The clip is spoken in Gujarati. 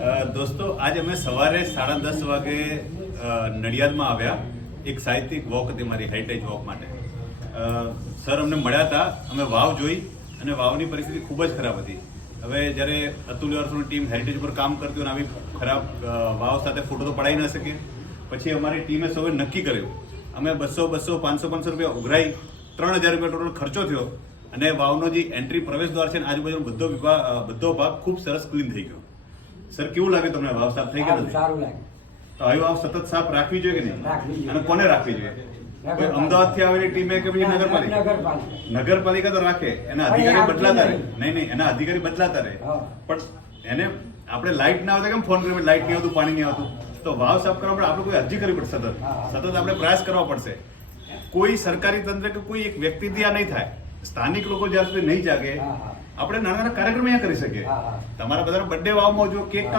દોસ્તો આજે અમે સવારે 10:30 વાગે નડિયાદમાં આવ્યા એક સાહિત્યિક વોક હતી મારી હેરિટેજ વોક માટે. સર અમને મળ્યા હતા, અમે વાવ જોઈ અને વાવની પરિસ્થિતિ ખૂબ જ ખરાબ હતી. હવે જ્યારે અતુલ અર્થની ટીમ હેરિટેજ પર કામ કરતી હોય અને આવી ખરાબ વાવ સાથે ફોટો તો પડાવી ન શકે. પછી અમારી ટીમે સૌએ નક્કી કર્યું, અમે 200, 500 રૂપિયા ઉઘરાઈ 3000 રૂપિયા ટોટલ ખર્ચો થયો અને વાવનો જે એન્ટ્રી પ્રવેશ દ્વાર છે ને આજુબાજુનો બધો ભાગ ખૂબ સરસ ક્લીન થઈ ગયો. સર કેવું લાગે તમને? વાવ સાફ થઈ ગયા? સારું લાગે. તો આવી વાવ સતત સાફ રાખવી જોઈએ કે નહીં? અને કોને રાખવી જોઈએ? અમદાવાદ થી આવેલી ટીમે કે પછી નગરપાલિકા તો રાખે, એના અધિકારી બદલાતા રહે. નહીં, એના અધિકારી બદલાતા રહે, પણ એને આપણે લાઇટ ના આવતા કેમ ફોન કર્યો લાઇટ નહીં આવતું, પાણી નહીં આવતું? તો વાવ સાફ કરવા માટે આપણે કોઈ અરજી કરવી પડશે, સતત આપણે પ્રયાસ કરવા પડશે. કોઈ સરકારી તંત્ર કે કોઈ એક વ્યક્તિથી આ નહીં થાય. સ્થાનિક લોકો જ્યાં સુધી નહીં જાગે આપણે નાના નાના કાર્યક્રમ અહીંયા કરી શકીએ. તમારા બધાનો બર્થડે વાવમાં જો કેક